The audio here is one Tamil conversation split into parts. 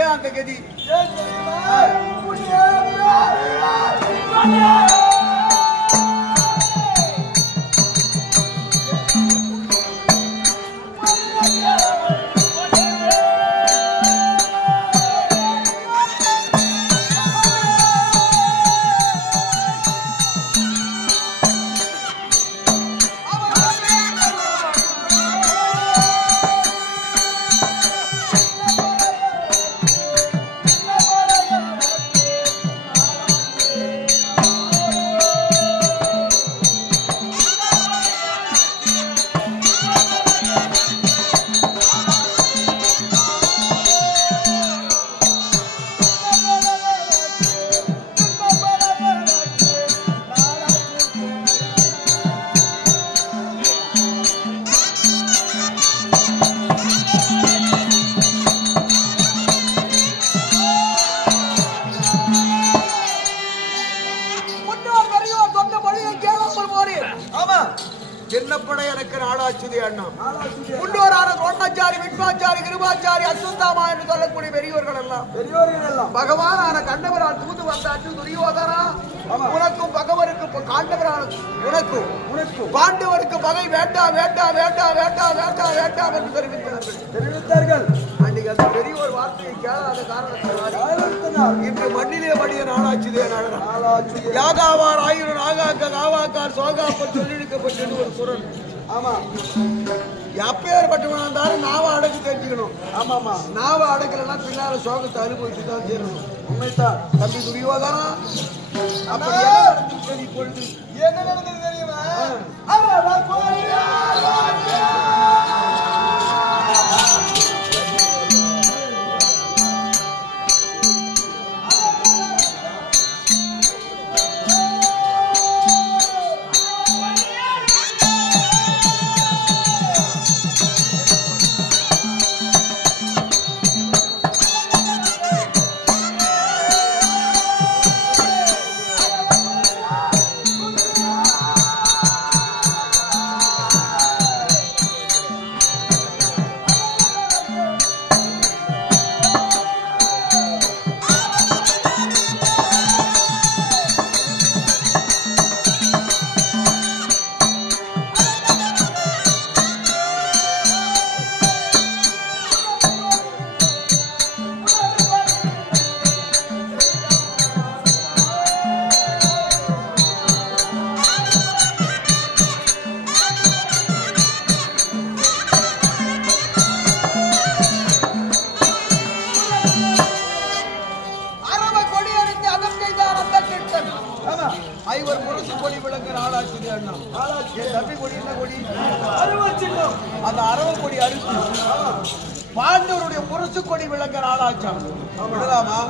ஏன் அந்த கதி? என்னப்பட எனக்கு நாளாச்சுதே அண்ணா. முன்னோரான கோட்டாச்சாரி, விட்பாச்சாரி, கிருபாச்சாரி, அஸ்வத்தாமா என்று சொல்லக்கூடிய பெரியோர்கள் எல்லாம் பகவானான கண்டவரால் தூது வந்தாச்சு. துரியோதனா, உனக்கும் பகவருக்கு காண்டவரான உனக்கும் பாண்டவருக்கு பகை வேண்டாம் வேண்டாம் வேண்டாம் வேண்டாம் வேண்டாம் வேண்டாம் என்று தெரிவித்தார்கள். அன்னைக்கு அந்த பெரியோர் வார்த்தையை கேளாத காரணத்தினால் இன்று மண்ணிலே மடிய நாளாச்சுதே நாளாச்சு. யாகாவார் ஆயிரம் ஆகாக்க காவாக்கார் சோகாப்ப சொல்லியிருக்கப்பட்டு ஒரு குரல். ஆமா, எப்பேற்பட்டவனா இருந்தாலும் நாவை அடக்கி தெரிஞ்சுக்கணும். ஆமாமா, நாவை அடக்கலன்னா பின்னால சோகத்தை அனுபவிச்சு தான் தீரணும். உண்மைதான் தம்பி துரியோதனா. அப்படி என்ன நடந்தது தெரியுமா? ஐவர் முரசு கொடி விளங்குற ஆளாச்சு அண்ணா. தம்பி கொடி என்ன கொடி? அந்த அரவ கொடி அறுத்து பாண்டவருடைய முரசு கொடி விளங்குற ஆளாச்சான். விடலாமா?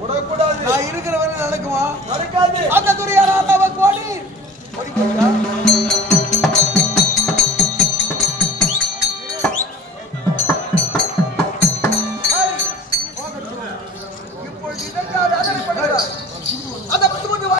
விடக்கூடாது. நான் இருக்கிறவரை நடக்குமா? நடக்காது. அந்த துரியாரால் அவன் கொடி கொடி